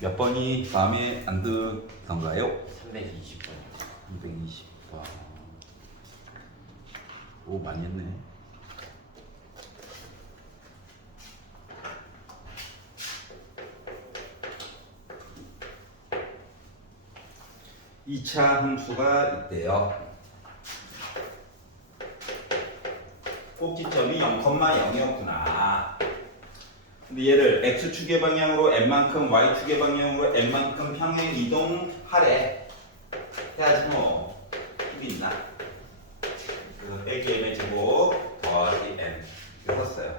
몇 번이 마음에 안 드던가요? 320번. 220번. 오, 많이 했네. 이차 함수가 있대요. 꼭지점이 0,0이었구나. 근데 얘를 x축의 방향으로 n만큼, y축의 방향으로 n만큼 평행 이동하래. 해야지 뭐. 힘이 있나? 그래서 빼기 m의 제곱 더하기 n 이렇게 썼어요.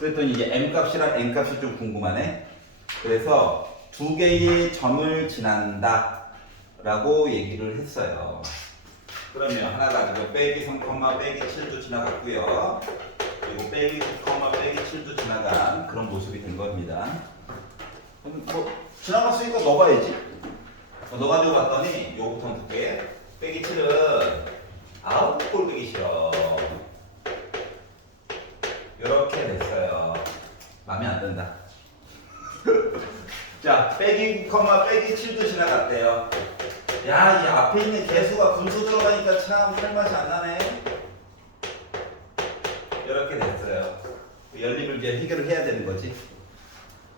그랬더니 이제 m 값이랑 n 값이 좀 궁금하네. 그래서 두 개의 점을 지난다 라고 얘기를 했어요. 그러면 하나 가지고 빼기 3, 빼기 7도 지나갔고요. 그리고 빼기 9, 빼기 7도 지나간 그런 모습이 된 겁니다. 그럼 뭐 지나갔으니까 넣어봐야지. 넣어가지고 봤더니 요거부터 두 개. 빼기 7은 아우 꼴보기 싫어. 이렇게 됐어요. 마음에 안 든다. 자, 빼기 9, 빼기 7도 지나갔대요. 야, 이 앞에 있는 개수가 분수 들어가니까 참 살맛이 안 나네. 이렇게 됐어요. 연립을 이제 해결을 해야 되는 거지.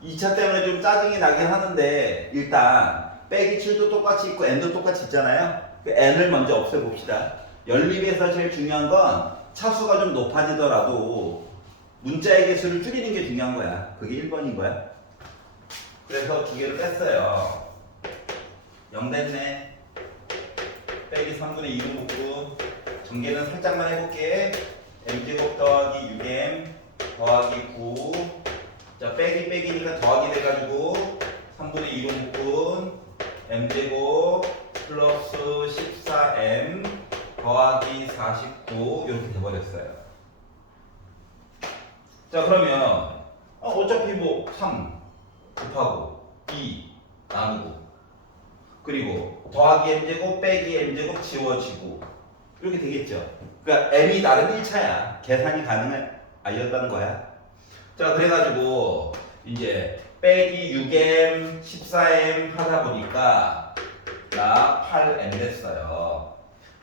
2차 때문에 좀 짜증이 나긴 하는데 일단 빼기 7도 똑같이 있고 n도 똑같이 있잖아요. 그 n을 먼저 없애봅시다. 연립에서 제일 중요한 건 차수가 좀 높아지더라도 문자의 개수를 줄이는 게 중요한 거야. 그게 1번인 거야. 그래서 두 개를 뺐어요. 0 됐네. 빼기 3분의 2로 묶고 전개는 살짝만 해볼게. m제곱 더하기 6m 더하기 9. 자, 빼기니까 더하기 돼가지고 3분의 2로 묶은 m제곱 플러스 14m 더하기 49 이렇게 돼버렸어요. 자, 그러면 어차피 뭐 3 곱하고 2 나누고 그리고 더하기 m제곱 빼기 m제곱 지워지고 이렇게 되겠죠. 그러니까 m이 나름 1차야. 계산이 가능한 아이였다는 거야. 자, 그래가지고 이제 빼기 6m 14m 하다 보니까 나 8m 됐어요.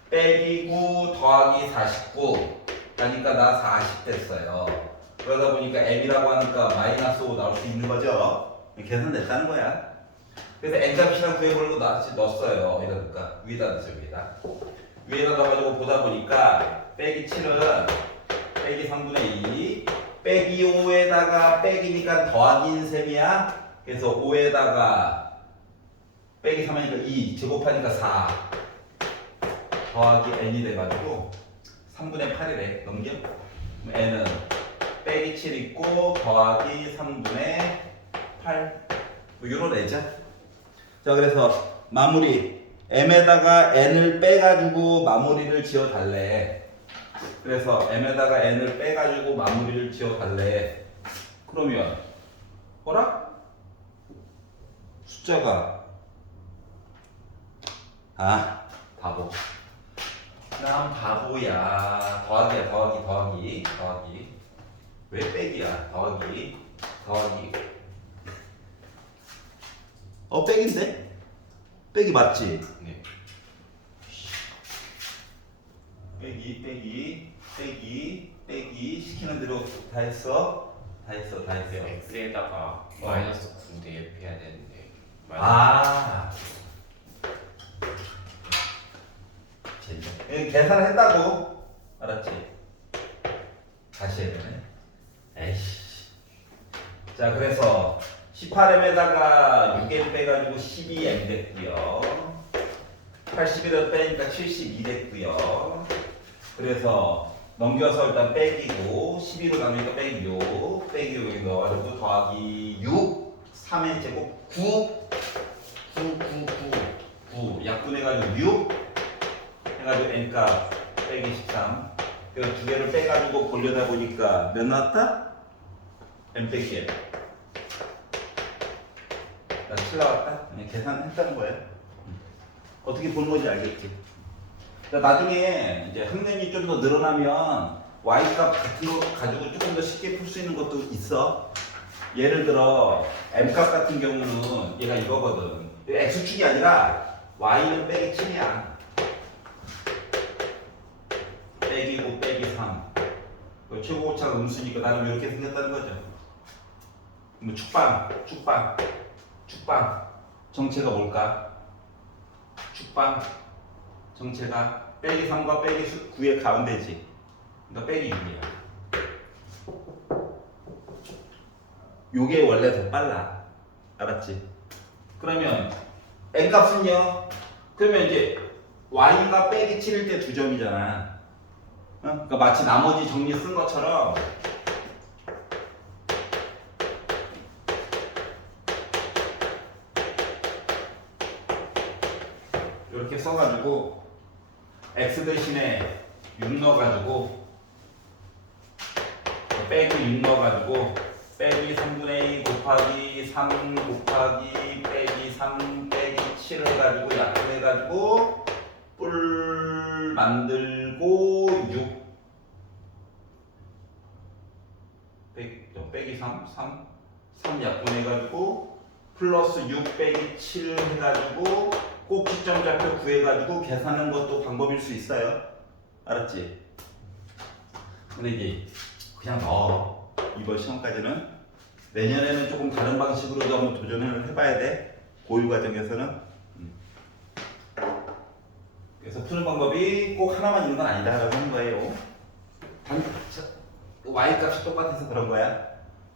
빼기 9 더하기 49 하니까 나 40 됐어요. 그러다 보니까 m이라고 하니까 마이너스 5 나올 수 있는 거죠. 계산됐다는 거야. 그래서 n값이랑 구해보려고 넣었어요. 어디다 넣을까? 위에다 넣죠, 위에다. 위에다 넣어가지고 보다 보니까 빼기 7은 빼기 3분의 2 빼기 5에다가 빼기니까 더하기인 셈이야. 그래서 5에다가 빼기 3하니까 2 제곱하니까 4 더하기 n이 돼가지고 3분의 8이래. 넘겨? 그럼 n은 빼기 7 있고 더하기 3분의 8 뭐 요런 애자. 자, 그래서 마무리 m에다가 n을 빼가지고 마무리를 지어달래. 그래서 m에다가 n을 빼가지고 마무리를 지어달래. 그러면 뭐라? 숫자가 바보. 난 바보야. 더하기야, 더하기. 왜 빼기야? 더하기. 빼기인데? 빼기 맞지? 네. 빼기 시키는 대로 다 했어. x에다가 마이너스 9 대입해야 되는데. 진짜. 계산을 했다고. 알았지? 다시 해야 되네. 에이씨. 자, 그래서 18m에다가 6m 빼가지고 12m 됐고요. 81을 빼니까 72 됐고요. 그래서 넘겨서 일단 빼기고 12로 나누니까 빼기 6 빼기 6 여기 넣어가지고 더하기 6 3의 제곱 9 약분해가지고 6 해가지고 n값 빼기 13 그래서 두 개를 빼가지고 보려다 보니까 몇 나왔다? n 빼기 n 나 7 나왔다? 그냥 계산했다는 거야. 어떻게 보는 건지 알겠지? 나중에 이제 학년이 좀 더 늘어나면 y값 같은 거 가지고 조금 더 쉽게 풀 수 있는 것도 있어. 예를 들어 m값 같은 경우는 얘가 이거거든. x축이 아니라 y는 빼기 7이야. 빼기 5 빼기 3. 최고 오차가 음수니까 나는 이렇게 생겼다는 거죠. 뭐 축방. 정체가 뭘까? 축방 정체가 빼기 3과 빼기 9의 가운데지. 그러니까 빼기 6이야. 요게 원래 더 빨라. 알았지? 그러면 n값은요? 그러면 이제 y가 빼기 7일 때 2점이잖아. 그러니까 마치 나머지 정리 쓴 것처럼 이렇게 써가지고 x 대신에 6 넣어가지고 빼기 6 넣어가지고 빼기 3분의 2 곱하기 3 곱하기 빼기 3 빼기 7 해가지고 약분해가지고 뿔 만들고 6 빼기 3 약분해가지고 플러스 6 빼기 7 해가지고 꼭지점 좌표 구해가지고 계산하는 것도 방법일 수 있어요. 알았지? 근데 이제 그냥 넣어. 이번 시험까지는. 내년에는 조금 다른 방식으로도 한번 도전을 해봐야 돼. 고1 과정에서는. 그래서 푸는 방법이 꼭 하나만 있는 건 아니다라고 하는 거예요. y값이 똑같아서 그런 거야.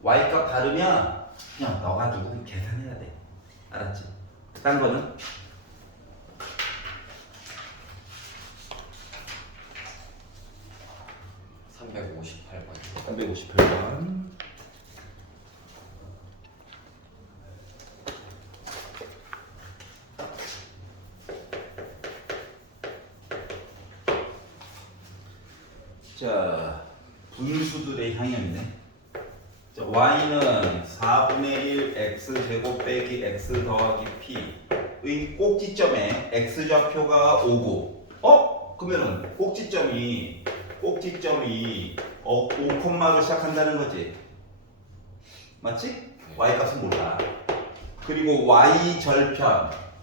y값 다르면 그냥 넣어가지고 계산해야 돼. 알았지? 딴 거는? (358번) 358번. 자, 분수들의 향연이네. 자, y는 4분의 1 x제곱 빼기 x 더하기 p의 꼭지점에 x좌표가 5고 그러면은 꼭지점이 5, 콤마로 시작한다는 거지. 맞지? y값은 몰라. 그리고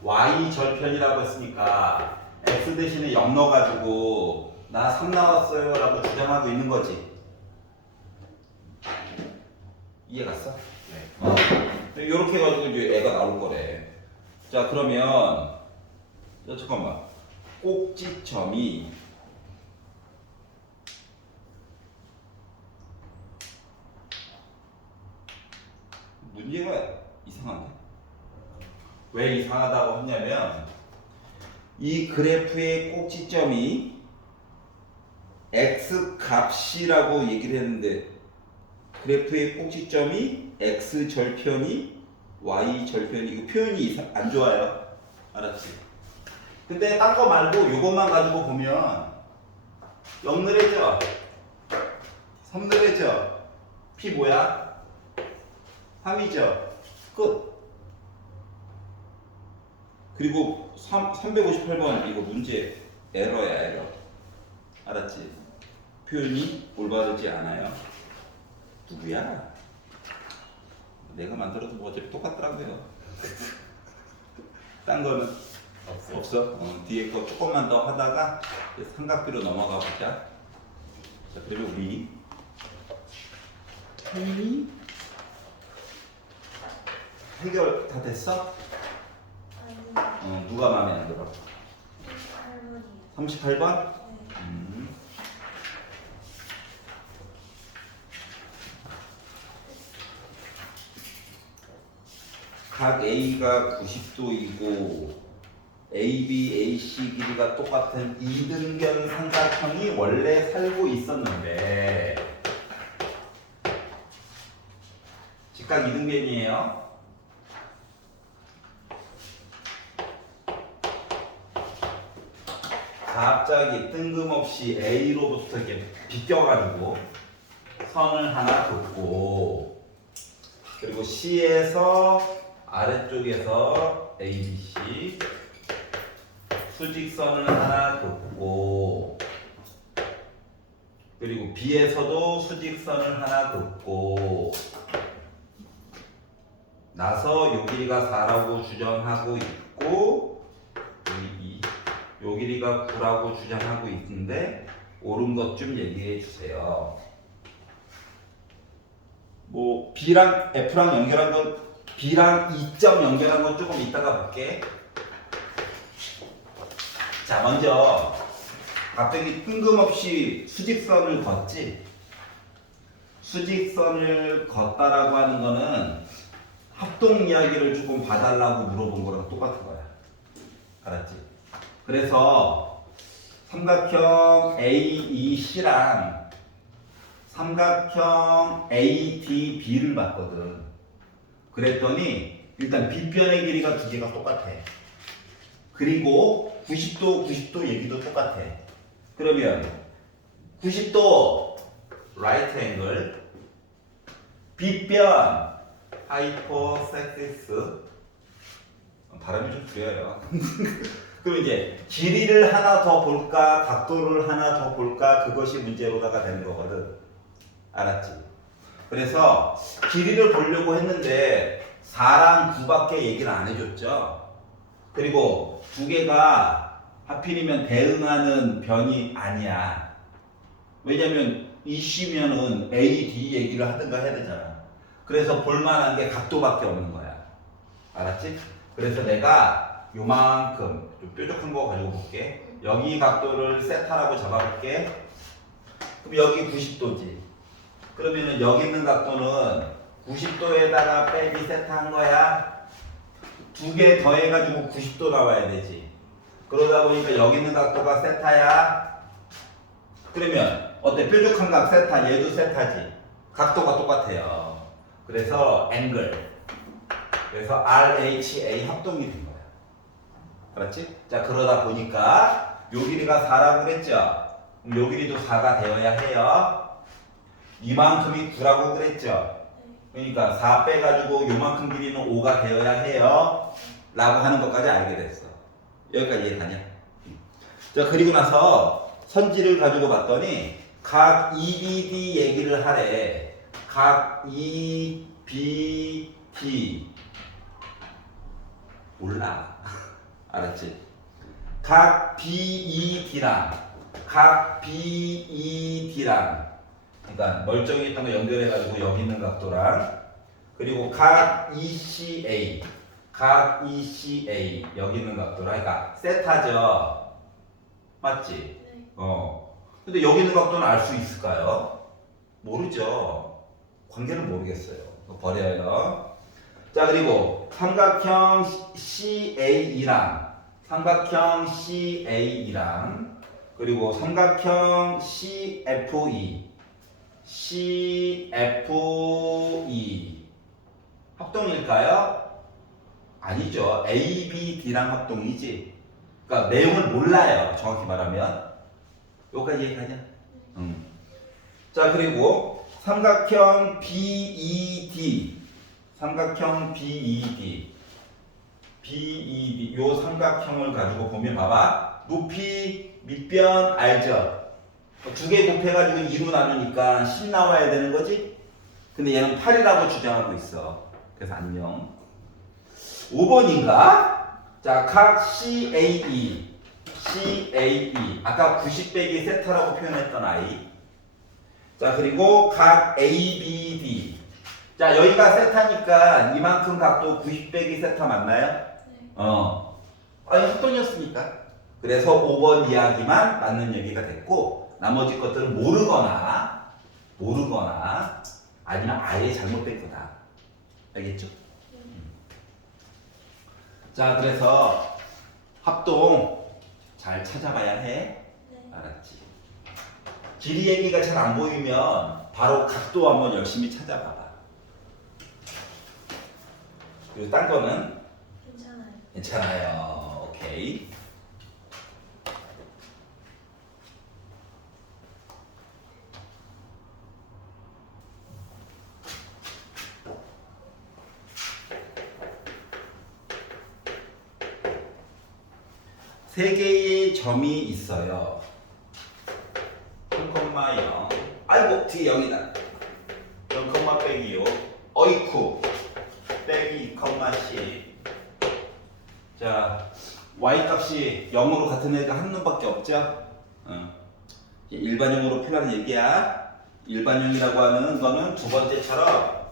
y절편이라고 했으니까 x 대신에 0 넣어가지고 나 3 나왔어요 라고 주장하고 있는 거지. 이해 갔어? 네. 이렇게 해가지고 이제 애가 나올 거래. 자, 그러면 잠깐만. 꼭지점이 문제가 이상한데? 왜 이상하다고 했냐면 이 그래프의 꼭지점이 x 값이라고 얘기를 했는데 그래프의 꼭지점이 x 절편이 y 절편이 이거 표현이 안 좋아요. 알았지? 근데 딴 거 말고 이것만 가지고 보면 0 늘해져 3 늘해져 p 뭐야? 3이죠. 끝. 그리고 358번 이거 문제 에러야 에러. 알았지? 표현이 올바르지 않아요. 누구야? 내가 만들어도 뭐 어차피 똑같더라고요. 딴 거는 없어? 뒤에 거 조금만 더 하다가 삼각비로 넘어가 보자. 자, 그러면 우리 해결 다 됐어? 누가 마음에 안 들어? 38번? 각 A가 90도이고 AB, AC 길이가 똑같은 이등변 삼각형이 원래 살고 있었는데 직각 이등변이에요. 갑자기 뜬금없이 A로부터 이렇게 비껴가지고 선을 하나 긋고 그리고 C에서 아래쪽에서 ABC 수직선을 하나 긋고 그리고 B에서도 수직선을 하나 긋고 나서 요 길이가 4라고 주장하고 있고 요 길이가 9라고 주장하고 있는데 옳은 것 좀 얘기해 주세요. 뭐 B랑 F랑 연결한 건 B랑 2점 연결한 건 조금 이따가 볼게. 자, 먼저 갑자기 뜬금없이 수직선을 걷지. 수직선을 걷다라고 하는 거는 합동 이야기를 조금 봐달라고 물어본 거랑 똑같은 거야. 알았지? 그래서 삼각형 AEC랑 삼각형 ADB를 봤거든. 그랬더니 일단 빗변의 길이가 두 개가 똑같아. 그리고 90도 얘기도 똑같아. 그러면 90도 right angle, 빗변 하이포세시스, 발음이 좀 줄여요. 그럼 이제 길이를 하나 더 볼까 각도를 하나 더 볼까 그것이 문제로다가 되는 거거든. 알았지? 그래서 길이를 보려고 했는데 4랑 9밖에 얘기를 안 해줬죠. 그리고 두 개가 하필이면 대응하는 변이 아니야. 왜냐면 이씨면은 A, D 얘기를 하든가 해야 되잖아. 그래서 볼만한 게 각도밖에 없는 거야. 알았지? 그래서 내가 요만큼 좀 뾰족한 거 가지고 볼게. 여기 각도를 세타라고 잡아볼게. 그럼 여기 90도지. 그러면은 여기 있는 각도는 90도에다가 빼기 세타한 거야. 두 개 더해가지고 90도 나와야 되지. 그러다 보니까 여기 있는 각도가 세타야. 그러면 어때? 뾰족한 각 세타, 얘도 세타지. 각도가 똑같아요. 그래서 앵글. 그래서 RHA 합동이 된 거야. 알았지? 자, 그러다 보니까 요 길이가 4라고 그랬죠? 그럼 요 길이도 4가 되어야 해요. 이만큼이 9라고 그랬죠? 그러니까 4 빼가지고 요만큼 길이는 5가 되어야 해요. 라고 하는 것까지 알게 됐어. 여기까지 이해가냐? 자, 그리고 나서 선지를 가지고 봤더니 각 EBD 얘기를 하래. 각 EBD 몰라. 알았지? 각 BED랑 각 BED랑 그러니까 멀쩡히 있던 거 연결해가지고 여기 있는 각도랑 그리고 각 ECA 각 ECA 여기 있는 각도랑 그러니까 세타죠. 맞지? 네. 근데 여기 있는 각도는 알 수 있을까요? 모르죠. 관계는 모르겠어요. 버려요. 자, 그리고 삼각형 CAE랑 삼각형 CAE랑 그리고 삼각형 CFE 합동일까요? 아니죠. ABD랑 합동이지. 그러니까 내용을 몰라요. 정확히 말하면. 여기까지 이해가냐? 자, 그리고 삼각형 BED 요 삼각형을 가지고 보면 봐봐. 높이 밑변 알죠? 두 개 곱해가지고 2로 나누니까 10 나와야 되는 거지? 근데 얘는 8이라고 주장하고 있어. 그래서 안녕. 5번인가? 자, 각 CAE 아까 90 빼기 세타라고 표현했던 아이. 자, 그리고 각 ABD. 자, 여기가 세타니까 이만큼 각도 90 빼기 세타 맞나요? 네. 아니, 합동이었으니까. 그래서 5번 이야기만 맞는 얘기가 됐고 나머지 것들은 모르거나 아니면 아예 잘못된 거다. 알겠죠? 자, 그래서 합동 잘 찾아봐야 해. 네. 알았지? 길이 얘기가 잘 안 보이면 바로 각도 한번 열심히 찾아봐봐. 그리고 딴 거는 괜찮아요. 괜찮아요. 오케이. 세 개의 점이 있어요. 0,0. 아이고, 뒤에 0이다. 0, 빼기 6. 어이쿠. 빼기 빼기 2,10. 자, y 값이 0으로 같은 애가 한 놈밖에 없죠? 일반형으로 표현하는 얘기야. 일반형이라고 하는 거는 두 번째처럼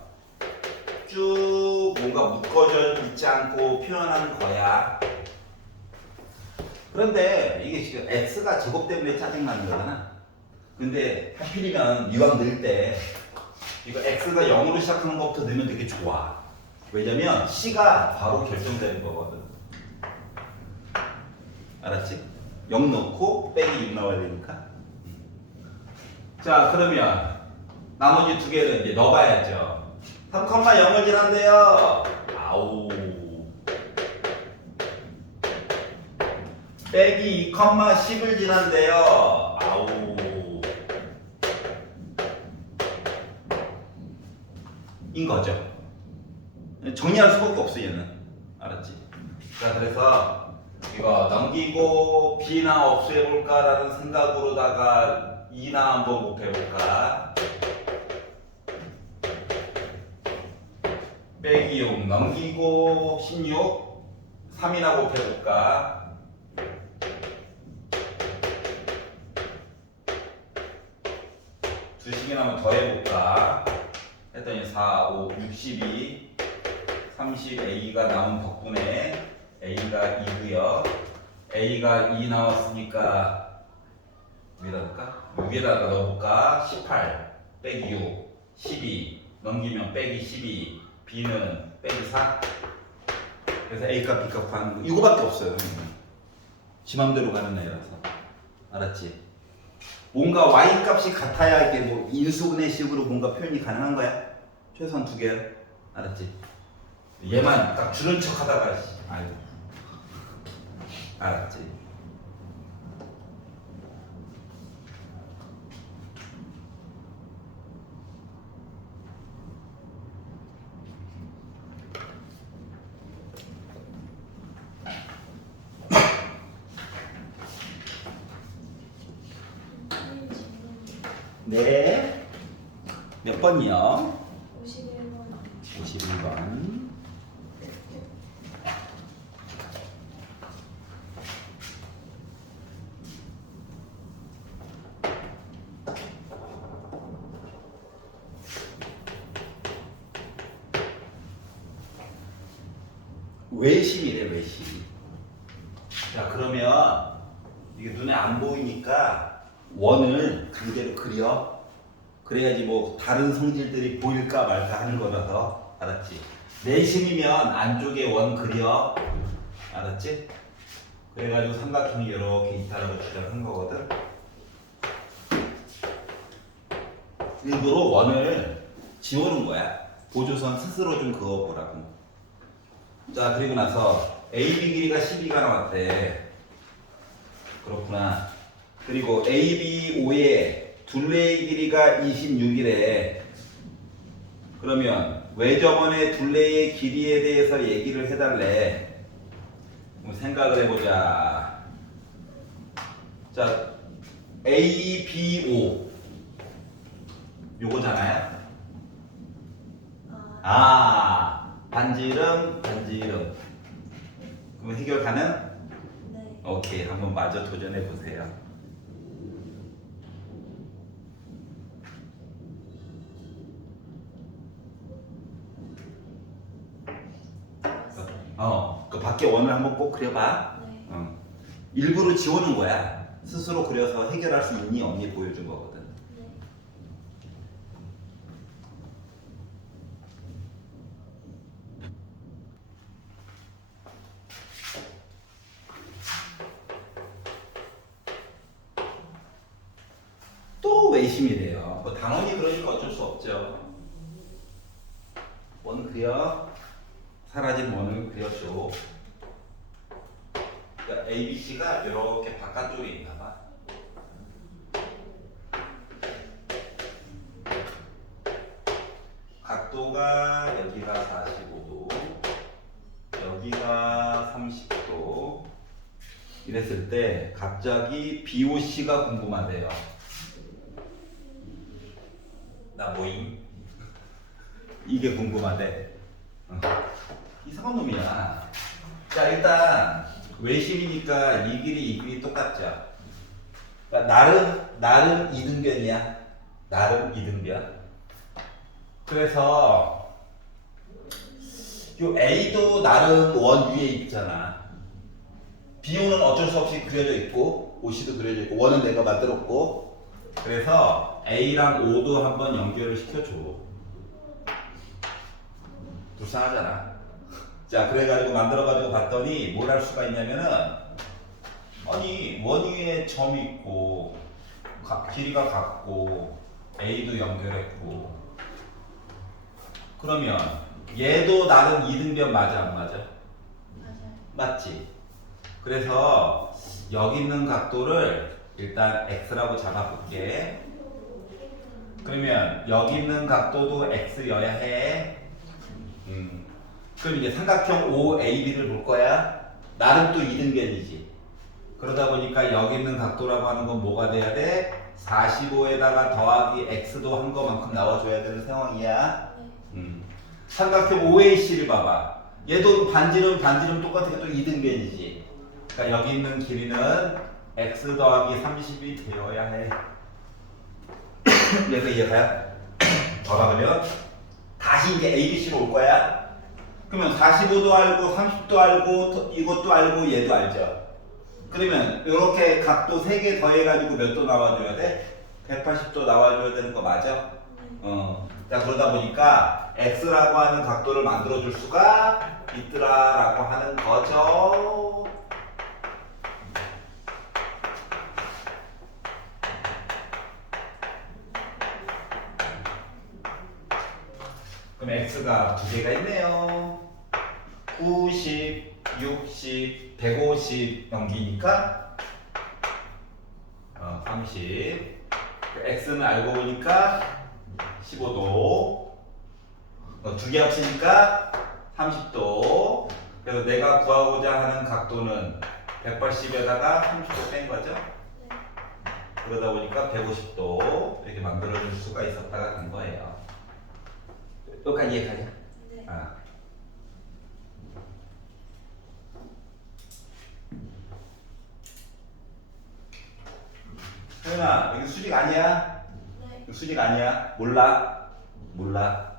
쭉 뭔가 묶어져 있지 않고 표현하는 거야. 그런데 이게 지금 x가 제곱 때문에 짜증나는 거잖아. 근데 하필이면 이왕 넣을 때 이거 x가 0으로 시작하는 것부터 넣으면 되게 좋아. 왜냐면 c가 바로 결정되는 거거든. 알았지? 0 넣고 빼기 6 나와야 되니까. 자, 그러면 나머지 두 개를 이제 넣어봐야죠. 3,0을 지난대요. 아우. 빼기 2,10을 지난대요. 아우. 인 거죠. 정리할 수밖에 없어 얘는. 알았지? 자, 그래서 이거 넘기고 B나 없애볼까라는 생각으로다가 2나 한번 곱해볼까. 빼기 6 넘기고 16 3이나 곱해볼까. 두 식이나 한번 더해볼까. 했더니 4, 5, 62 30A가 나온 덕분에 A가 2고요. A가 2 나왔으니까 위에다 넣을까? 6에다가 넣어볼까? 18 빼기 6 12 넘기면 빼기 12 B는 빼기 4. 그래서 A값 B값 구하는 거 이거밖에 없어요. 지 맘대로 가는 애라서. 알았지? 뭔가 Y 값이 같아야 이게 뭐 인수분해식으로 뭔가 표현이 가능한 거야. 최소한 두 개. 알았지? 얘만 딱 줄은 척 하다가 아이고. 알았지? 네. 몇 번이요? 51번. 51번. 외심이래, 외심. 자, 그러면 이게 눈에 안 보이니까 원을 강제로 그려. 그래야지 뭐 다른 성질들이 보일까 말까 하는 거라서. 알았지? 내심이면 안쪽에 원 그려. 알았지? 그래가지고 삼각형이 이렇게 있다라고 주장한 거거든. 일부러 원을 지우는 거야. 보조선 스스로 좀 그어보라고. 자, 그리고 나서 AB 길이가 12가 나왔대. 그렇구나. 그리고 ABO의 둘레의 길이가 26이래. 그러면 왜 저번에 둘레의 길이에 대해서 얘기를 해달래? 생각을 해보자. 자, ABO 요거잖아요. 반지름. 그럼 해결 가능? 네. 오케이, 한번 마저 도전해 보세요. 그 밖에 원을 한번 꼭 그려봐. 네. 일부러 지우는 거야. 스스로 그려서 해결할 수 있니 없니 보여준 거거든. 네. 또 외심이래요. 뭐 당연히 그러니까 어쩔 수 없죠. 원 그려. 사라진 원을 그려줘. 그러니까 ABC가 이렇게 바깥쪽에 있나 봐. 각도가 여기가 45도, 여기가 30도. 이랬을 때 갑자기 BOC가 궁금하대요. 나 뭐임? 이게 궁금하대. 이상한 놈이야. 자, 일단 외심이니까 이 길이 똑같죠. 그러니까 나름 이등변이야. 나름 이등변. 그래서 요 A도 나름 원 위에 있잖아. BO는 어쩔 수 없이 그려져 있고 OC도 그려져 있고 원은 내가 만들었고, 그래서 A랑 O도 한번 연결을 시켜줘. 불쌍하잖아. 자, 그래가지고 만들어가지고 봤더니 뭘 할 수가 있냐면은, 아니 원 위에 점이 있고 길이가 같고 A도 연결했고, 그러면 얘도 나름 이등변 맞아 안 맞아? 맞아요. 맞지? 그래서 여기 있는 각도를 일단 X라고 잡아볼게. 그러면 여기 있는 각도도 X여야 해. 그럼 이제 삼각형 OAB를 볼 거야. 나름 또 이등변이지. 그러다 보니까 여기 있는 각도라고 하는 건 뭐가 돼야 돼? 45에다가 더하기 X도 한 거만큼 나와줘야 되는 상황이야. 네. 삼각형 OAC를 봐봐. 얘도 반지름 똑같으니까 또 이등변이지. 그러니까 여기 있는 길이는 X 더하기 30이 되어야 해. 얘가 이해가요? 그러면 다시 이제 ABC로 올 거야. 그러면 45도 알고 30도 알고 이것도 알고 얘도 알죠. 그러면 이렇게 각도 3개 더해가지고 몇 도 나와줘야 돼? 180도 나와줘야 되는 거 맞아? 자, 그러다 보니까 X라고 하는 각도를 만들어줄 수가 있더라라고 하는 거죠. 그럼 X가 2개가 있네요. 90, 60, 150 넘기니까 30. X는 알고 보니까 15도. 2개 합치니까 30도. 그래서 내가 구하고자 하는 각도는 180에다가 30도 뺀 거죠. 네. 그러다 보니까 150도 이렇게 만들어줄 수가 있었다가 된 거예요. 여기까지 이해가냐? 네. 혜연아, 여기 수직 아니야? 네. 여기 수직 아니야? 몰라? 몰라.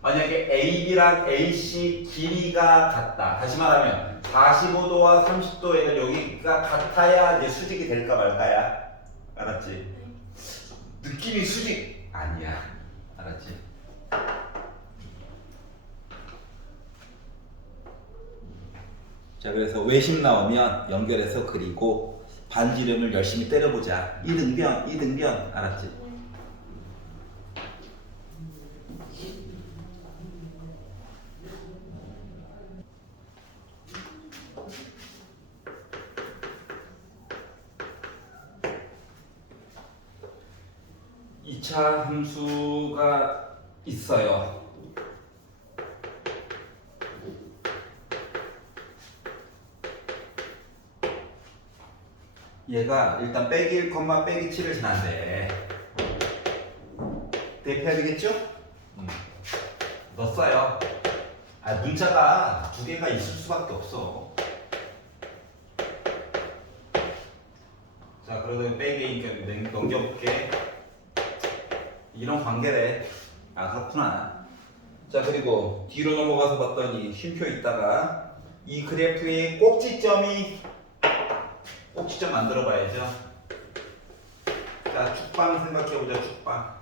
만약에 AB랑 AC 길이가 같다. 다시 말하면 45도와 30도에 여기가 같아야 이제 수직이 될까 말까야. 알았지? 네. 느낌이 수직 아니야. 알았지? 자, 그래서 외심 나오면 연결해서 그리고 반지름을 열심히 때려보자. 이등변. 알았지? 네. 이차 함수가 있어요. 얘가 일단 빼기 1, 빼기 7을 지난대. 대입해야 되겠죠? 넣었어요. 문자가 2개가 있을 수밖에 없어. 자, 그러다 빼기 넘겨볼게. 이런 관계래. 그렇구나. 자, 그리고 뒤로 넘어가서 봤더니 쉼표 있다가 이 그래프의 꼭지점 만들어 봐야죠. 자, 축방 생각해보자. 축방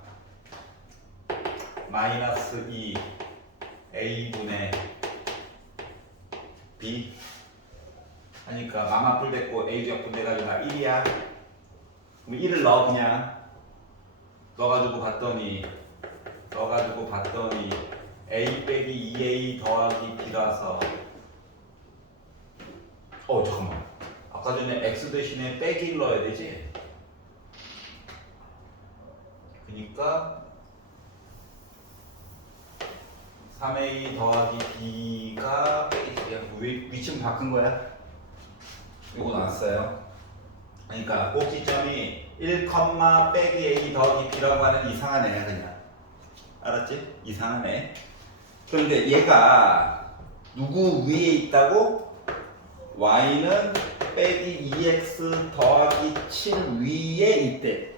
마이너스 2 A분의 B 하니까 마마풀 됐고 A 적분 돼가지고 나 1이야. 그럼 1을 넣어. 그냥 넣어가지고 봤더니 A 빼기 2A 더하기 B라서 잠깐만, 아까 전에 X 대신에 빼기 1 넣어야 되지? 그니까 3A 더하기 B가 빼기 2야. 위치는 바꾼 거야. 이거 나왔어요. 그러니까 꼭지점이 1, 빼기 A 더하기 B라고 하는 이상한 애야. 그냥 알았지? 이상한 애. 그런데 얘가 누구 위에 있다고? y는 빼기 2x 더하기 7 위에 있대.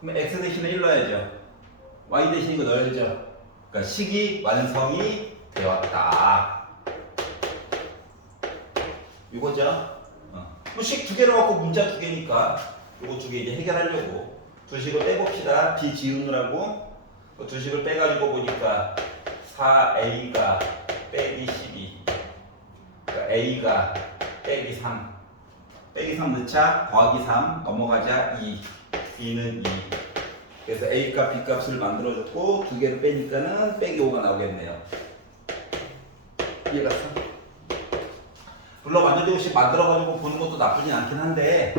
그럼 x 대신에 1 넣어야죠. y 대신 이거 넣어야죠. 그러니까 식이 완성이 되었다. 이거죠. 식 두 개로 갖고 문자 두 개니까 이거 두 개 이제 해결하려고 두 식을 빼봅시다. b 지우느라고 두 식을 빼가지고 보니까 4a가 빼기 12 그러니까 a가 빼기 3 빼기 3 넣자. 더하기 3 넘어가자. 2 b는 2 그래서 a값 b값을 만들어줬고 두 개를 빼니까는 빼기 5가 나오겠네요. 이해갔어? 물론 완전제곱식 만들어가지고 보는 것도 나쁘진 않긴 한데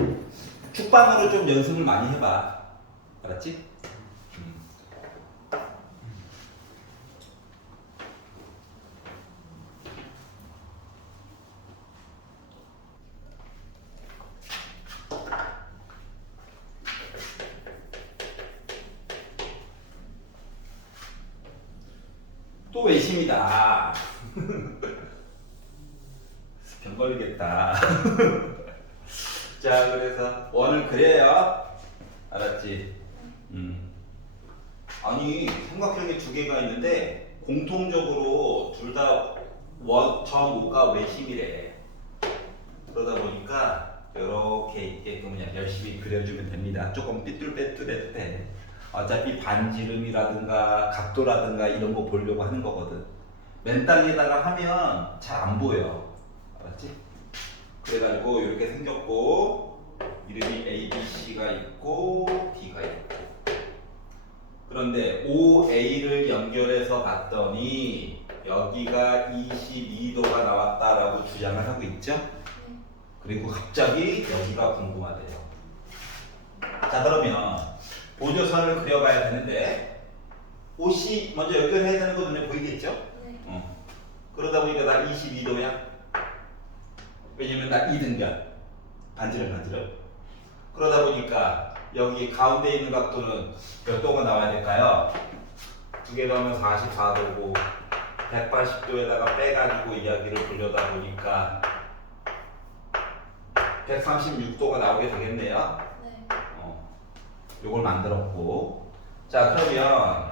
축방으로 좀 연습을 많이 해봐. 알았지? 또 외심이다. 병 걸리겠다. 자, 그래서 원을 그려요. 알았지? 아니, 삼각형이 두 개가 있는데 공통적으로 둘 다 정오가 외심이래. 그러다 보니까 이렇게 있게끔 그냥 열심히 그려주면 됩니다. 조금 삐뚤빼뚤해도 돼. 어차피 반지름이라든가 각도라든가 이런 거 보려고 하는 거거든. 맨 땅에다가 하면 잘 안 보여. 알았지? 그래가지고 이렇게 생겼고 이름이 A, B, C가 있고 D가 있고 그런데 OA를 연결해서 봤더니 여기가 22도가 나왔다라고 주장을 하고 있죠? 그리고 갑자기 여기가 궁금하대요. 자, 그러면 보조선을 그려봐야 되는데 OC 먼저 연결해야 되는 거 눈에 보이겠죠? 네. 그러다 보니까 나 22도야. 왜냐면 나 2등변 반지름 그러다 보니까 여기 가운데 있는 각도는 몇 도가 나와야 될까요? 두 개 더하면 44도고 180도에다가 빼가지고 이야기를 보려다 보니까 136도가 나오게 되겠네요. 네. 요걸 만들었고 자, 그러면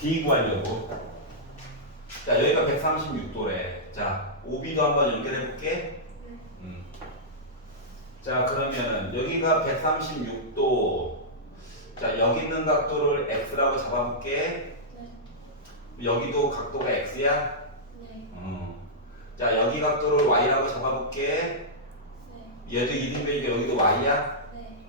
D 구하려고 자, 여기가 136도래. 자, OB도 한번 연결해 볼게. 자, 그러면은 여기가 136도. 자, 여기 있는 각도를 X라고 잡아볼게. 네. 여기도 각도가 X야. 네. 자, 여기 각도를 Y라고 잡아볼게. 네. 얘도 2등변이니까 여기도 Y야. 네.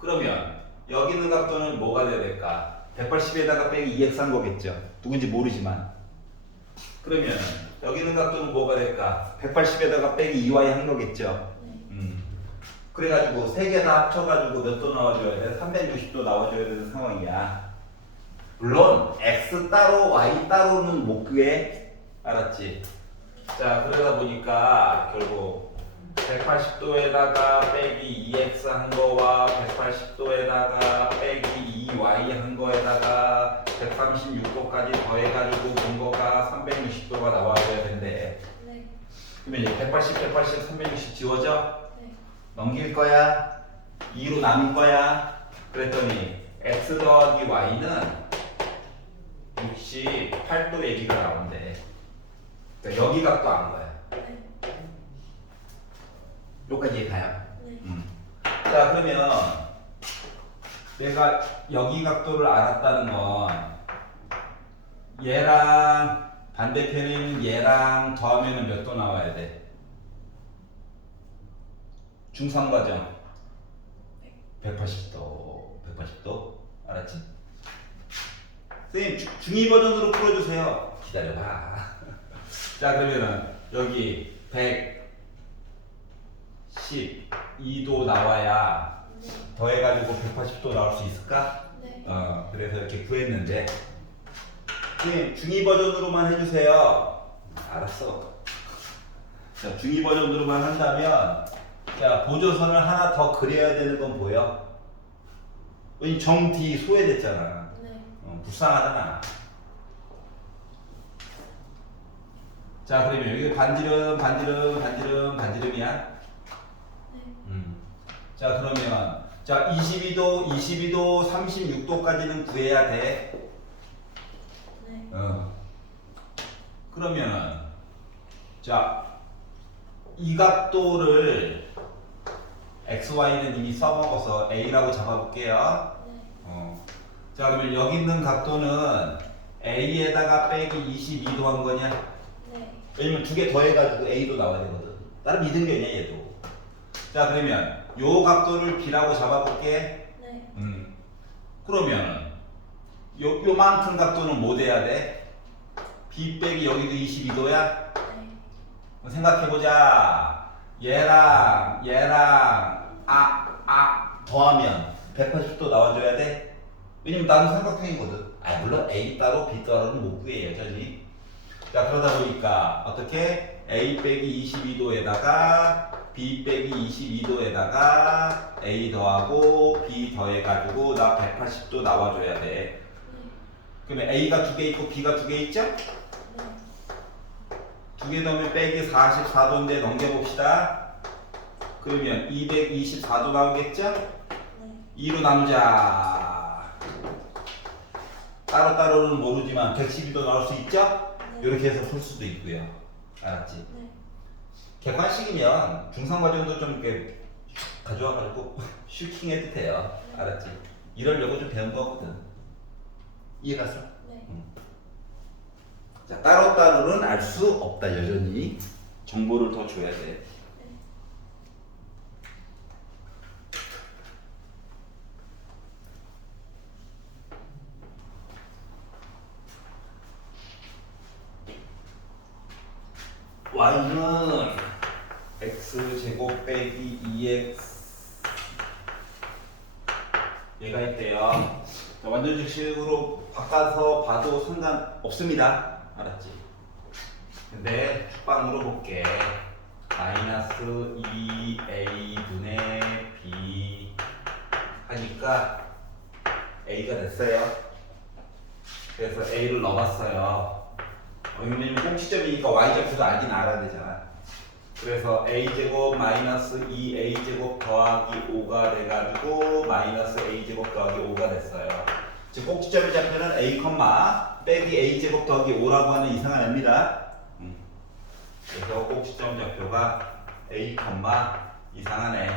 그러면 여기 있는 각도는 뭐가 돼야 될까? 180에다가 빼기 2X 한 거겠죠. 누군지 모르지만. 그러면 여기 있는 각도는 뭐가 될까? 180에다가 빼기 2Y 한 거겠죠. 그래가지고 세 개 다 합쳐가지고 몇 도 나와줘야 돼? 360도 나와줘야 되는 상황이야. 물론 X 따로 Y 따로는 못 구해. 알았지? 자, 그러다 보니까 결국 180도에다가 빼기 2X 한 거와 180도에다가 빼기 2Y 한 거에다가 136도까지 더해가지고 본 거가 360도가 나와줘야 된대. 네. 그러면 이제 180, 360 지워져? 네. 넘길 거야? 2로 나눌 거야? 그랬더니 X 더하기 Y는 68도 얘기가 나온대. 그러니까 여기 각도 안 거야. 네. 여기까지 가요. 네. 자, 그러면 내가 여기 각도를 알았다는 건 얘랑 반대편에 있는 얘랑 더하면 몇 도 나와야 돼? 중3과정 180도 180도 알았지? 선생님 중2 버전으로 풀어주세요. 기다려봐. 자, 그러면은 여기 112도 나와야 네. 더해가지고 180도 나올 수 있을까? 네. 그래서 이렇게 구했는데 선생님 중2 버전으로만 해주세요. 알았어. 자, 중2 버전으로만 한다면 자, 보조선을 하나 더 그려야 되는 건 보여? 정 D 소외됐잖아. 네. 불쌍하잖아. 자, 그러면 여기 반지름이야. 네. 자, 그러면 자 22도, 36도까지는 구해야 돼. 네. 그러면은 자 이 각도를 XY는 이미 써먹어서 A라고 잡아볼게요. 네. 자, 그러면 여기 있는 각도는 A에다가 빼기 22도 한 거냐? 네. 왜냐면 두 개 더해가지고 A도 나와야 되거든. 나름 이등변이야 얘도. 자, 그러면 요 각도를 B라고 잡아볼게. 네. 그러면 요만큼 각도는 뭐 돼야 돼? B 빼기 여기도 22도야? 네. 생각해보자. 얘랑 더하면 180도 나와줘야 돼. 왜냐면 나는 삼각형이거든. 물론 A 따로 B 따로는 못 구해 여전히. 자, 그러다 보니까 어떻게 A 빼기 22도에다가 B 빼기 22도에다가 A 더하고 B 더해가지고 나 180도 나와줘야 돼. 네. 그러면 A가 두 개 있고 B가 두 개 있죠? 네. 두 개 넣으면 빼기 44도인데 넘겨봅시다. 그러면 224도 나오겠죠? 네. 2로 나누자. 따로따로는 모르지만 112도 나올 수 있죠? 네. 이렇게 해서 풀 수도 있고요. 알았지? 네. 객관식이면 중상과정도 좀 이렇게 가져와가지고 슈킹 해도 돼요. 알았지? 이러려고 좀 배운 거거든. 이해갔어? 네. 자, 따로따로는 알 수 없다. 여전히 정보를 더 줘야 돼. y는 x제곱 빼기 2x 얘가 있대요. 자, 완전식으로 바꿔서 봐도 상관없습니다. 알았지? 근데 축방으로 볼게. 마이너스 2a분의 b 하니까 a가 됐어요. 그래서 a를 넣어봤어요. 왜냐면 꼭지점이니까 y좌표도 알긴 알아야 되잖아. 그래서 a제곱 마이너스 2a제곱 더하기 5가 돼가지고 마이너스 a제곱 더하기 5가 됐어요. 즉 꼭지점의 좌표는 a, 빼기 a제곱 더하기 5라고 하는 이상한 애입니다. 그래서 꼭지점 좌표가 a, 이상한 애.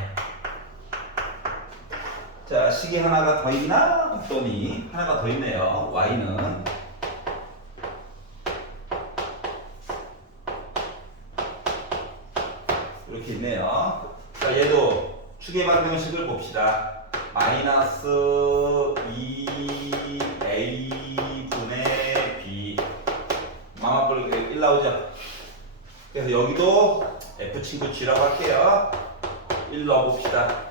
자, 식이 하나가 더 있나? 봤더니 하나가 더 있네요. y는 이렇게 있네요. 자, 얘도 축의 방정식을 봅시다. 마이너스 2a분의 b 마마뿔 1 나오죠? 그래서 여기도 f 친구 g라고 할게요. 1 넣어봅시다.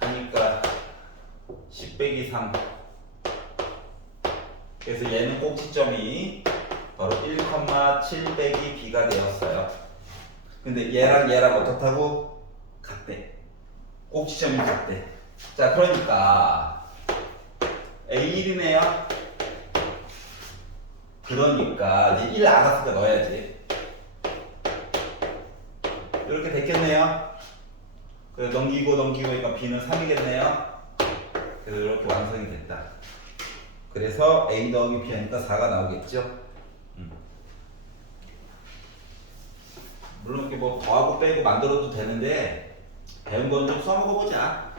하니까 10 빼기 3. 그래서 얘는 꼭지점이 바로 1,7 빼기 b가 되었어요. 근데 얘랑 어떻다고? 같대. 꼭지점이 같대. 자, 그러니까 A1이네요. 그러니까 이제 1 알았으니까 넣어야지. 이렇게 됐겠네요. 그래서 넘기고 그러니까 b는 3이겠네요. 그래서 이렇게 완성이 됐다. 그래서 a 더하기 b 하니까 4가 나오겠죠. 물론 이렇게 뭐 더하고 빼고 만들어도 되는데 배운 건 좀 써먹어 보자.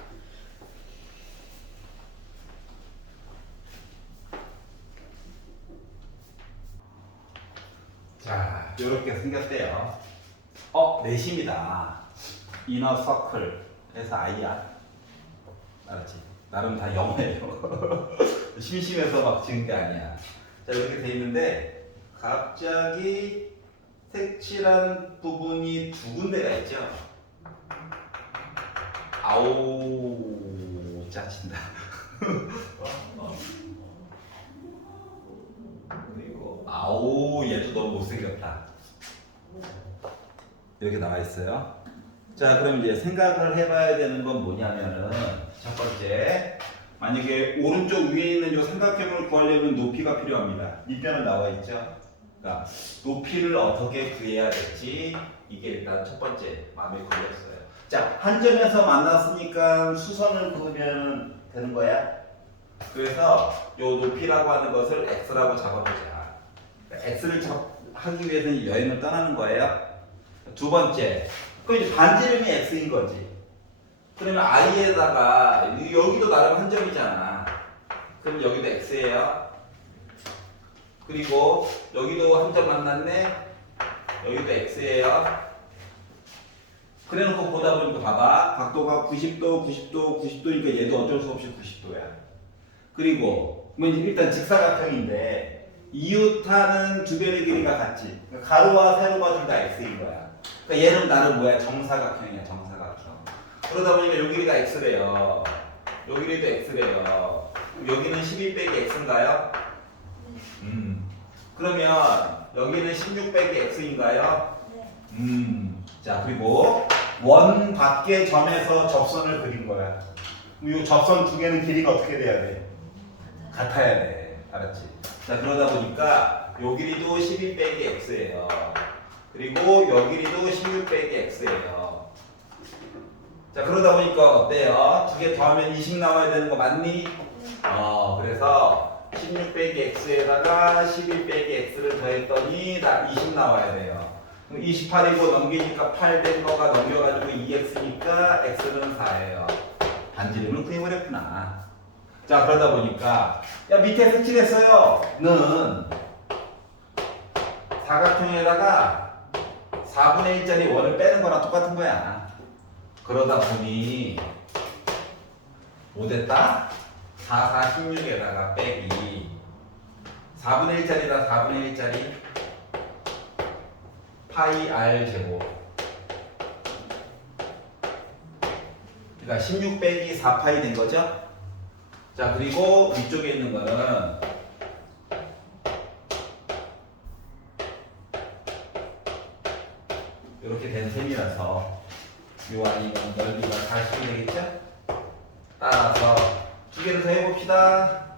자, 이렇게 생겼대요. 넷입니다. 이너 서클. 그래서 I야. 알았지? 나름 다 영어예요. 심심해서 막 지은 게 아니야. 자, 이렇게 돼 있는데 갑자기 색칠한 부분이 두 군데가 있죠. 아우, 짜친다. 그리고 아우, 얘도 너무 못생겼다. 이렇게 나와 있어요. 자, 그럼 이제 생각을 해봐야 되는 건 뭐냐면은 첫 번째 만약에 오른쪽 위에 있는 이 삼각형을 구하려면 높이가 필요합니다. 밑변은 나와 있죠. 그러니까 높이를 어떻게 구해야 될지 이게 일단 첫 번째 마음에 걸렸어요. 자, 한 점에서 만났으니까 수선을 그으면 되는 거야. 그래서 이 높이라고 하는 것을 x라고 잡아보자. x를 하기 위해서는 여행을 떠나는 거예요. 두 번째, 그럼 이제 반지름이 x인 거지. 그러면 i에다가 여기도 나름 한 점이잖아. 그럼 여기도 x예요. 그리고 여기도 한 점 만났네. 여기도 x예요. 그래놓고 보다 보니까 봐봐. 각도가 90도, 90도, 90도니까 얘도 어쩔 수 없이 90도야. 그리고 뭐 일단 직사각형인데 이웃하는 두 변의 길이가 같지. 그러니까 가로와 세로가 둘 다 x인 거야. 그러니까 얘는 나름 뭐야? 정사각형이야, 정사각형. 그러다 보니까 요 길이가 x래요. 요 길이도 x래요. 여기는 11 빼기 x인가요? 그러면 여기는 16 빼기 x인가요? 네. 자, 그리고 원 밖의 점에서 접선을 그린 거야. 이 접선 두 개는 길이가 어떻게 돼야 돼? 같아야 돼. 알았지? 자, 그러다 보니까 요 길이도 12 빼기 x예요. 그리고 요 길이도 16 빼기 x예요. 자, 그러다 보니까 어때요? 두 개 더하면 20 나와야 되는 거 맞니? 그래서 16 빼기 x에다가 11 빼기 x를 더했더니 다 20 나와야 돼요. 28이고 넘기니까 8 된 거가 넘겨가지고 2x니까 x는 4예요. 반지름을 구해버렸구나. 자, 그러다 보니까 야, 밑에 색칠했어요. 는 사각형에다가 4분의 1짜리 원을 빼는 거랑 똑같은 거야. 그러다 보니 뭐 됐다? 4, 4, 16에다가 빼기 4분의 1짜리다 4분의 1짜리 파이 r 제곱. 그러니까 16 빼기 4파이 된 거죠. 자, 그리고 위쪽에 있는 거는 이렇게 된 셈이라서 요 아니면 넓이가 40이 되겠죠? 따라서 두 개를 더 해봅시다.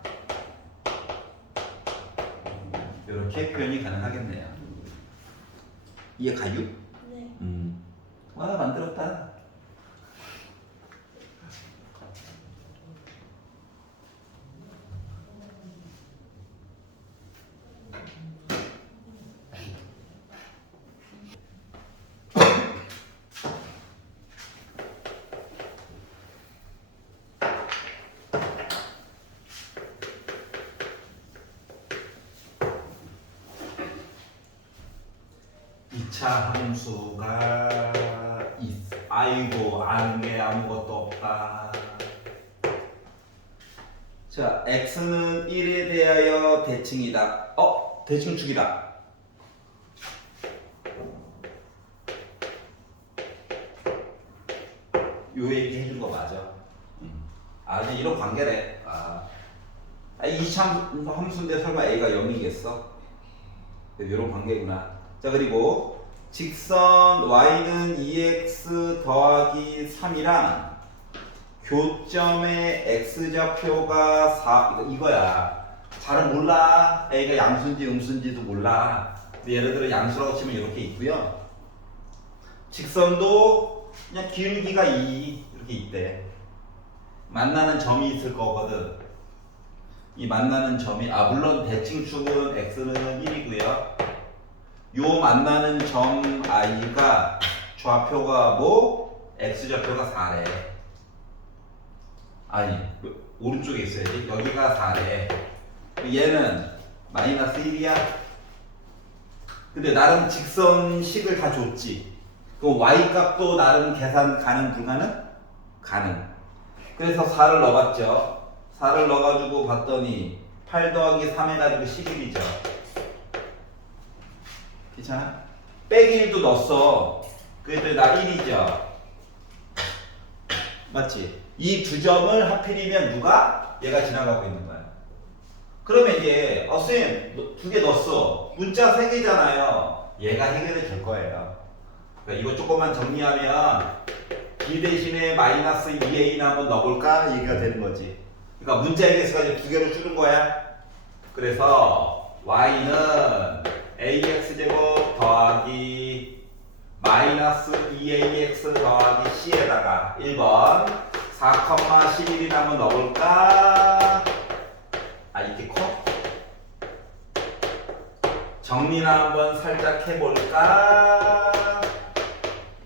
이렇게 표현이 가능하겠네요. 이해 가요? 네. 와, 만들었다. 차 함수가 아이고 아는 게 아무것도 없다. 자, x는 1에 대하여 대칭이다. 대칭축이다. 요 얘기 해준 거 맞아. 이제 이런 관계래. 이 참 함수인데 설마 a가 0이겠어? 이런 관계구나. 자, 그리고 직선 y는 2x 더하기 3이랑 교점의 x좌표가 4 이거야. 잘은 몰라. a가 양수인지 음수인지도 몰라. 예를 들어 양수라고 치면 이렇게 있고요. 직선도 그냥 기울기가 2 이렇게 있대. 만나는 점이 있을 거거든. 이 만나는 점이 물론 대칭축은 x는 1이고요. 요 만나는 점 i가 좌표가 뭐? x좌표가 4래. 아니, 오른쪽에 있어야지. 여기가 4래. 얘는 마이너스 1이야. 근데 나름 직선식을 다 줬지. 그 y 값도 나름 계산 가능 불가능? 가능. 그래서 4를 넣어봤죠. 4를 넣어가지고 봤더니 8 더하기 3 해가지고 11이죠. 괜찮아? 빼기 1도 넣었어. 그래도 나 1이죠. 맞지? 이 두 점을 하필이면 누가? 얘가 지나가고 있는 거야. 그러면 이제 선생님 두 개 넣었어. 문자 3개잖아요. 얘가 해결해 줄 거예요. 그러니까 이거 조금만 정리하면 b 대신에 마이너스 2a 한번 넣어볼까? 얘기가 되는 거지. 그러니까 문자의 개수가 이제 두 개로 줄은 거야. 그래서 y는 ax제곱 더하기 마이너스 2ax 더하기 c에다가 1번 4,11이라면 넣어볼까? 아 이렇게 커? 정리나 한번 살짝 해볼까?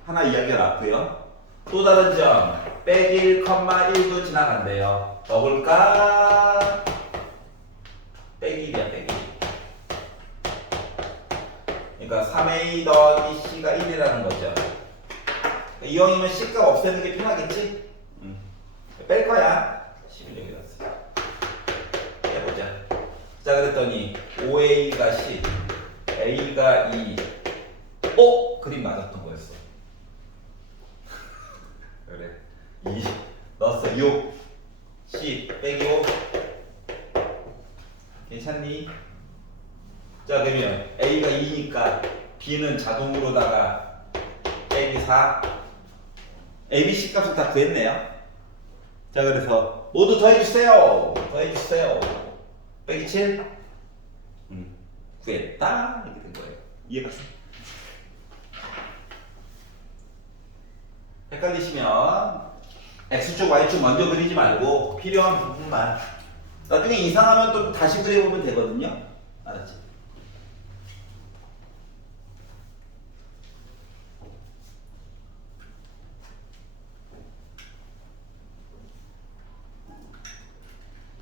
하나 이야기가 났고요. 또 다른 점 빼기 1,1도 지나간대요. 넣어볼까? 빼기 1이야 빼기. 그러니까 3a 더하기 c가 1이라는 거죠. 이왕이면 c값 없애는 게 편하겠지? 뺄 거야. 11 여기다 써. 해보자. 자 그랬더니 5a가 10, a가 2. 그림 맞았던 거였어. 그래. 2 넣었어. 6, 10 빼기 5. 괜찮니? 자 그러면 a가 2니까 b는 자동으로다가 빼기 4. a, b, c 값을 다 구했네요. 자 그래서 모두 더해주세요. 더해주세요. 빼기 7. 구했다. 이렇게 된 거예요. 이해가 갔어? 헷갈리시면 x축 y축 먼저 그리지 말고 필요한 부분만 나중에 이상하면 또 다시 그려보면 되거든요.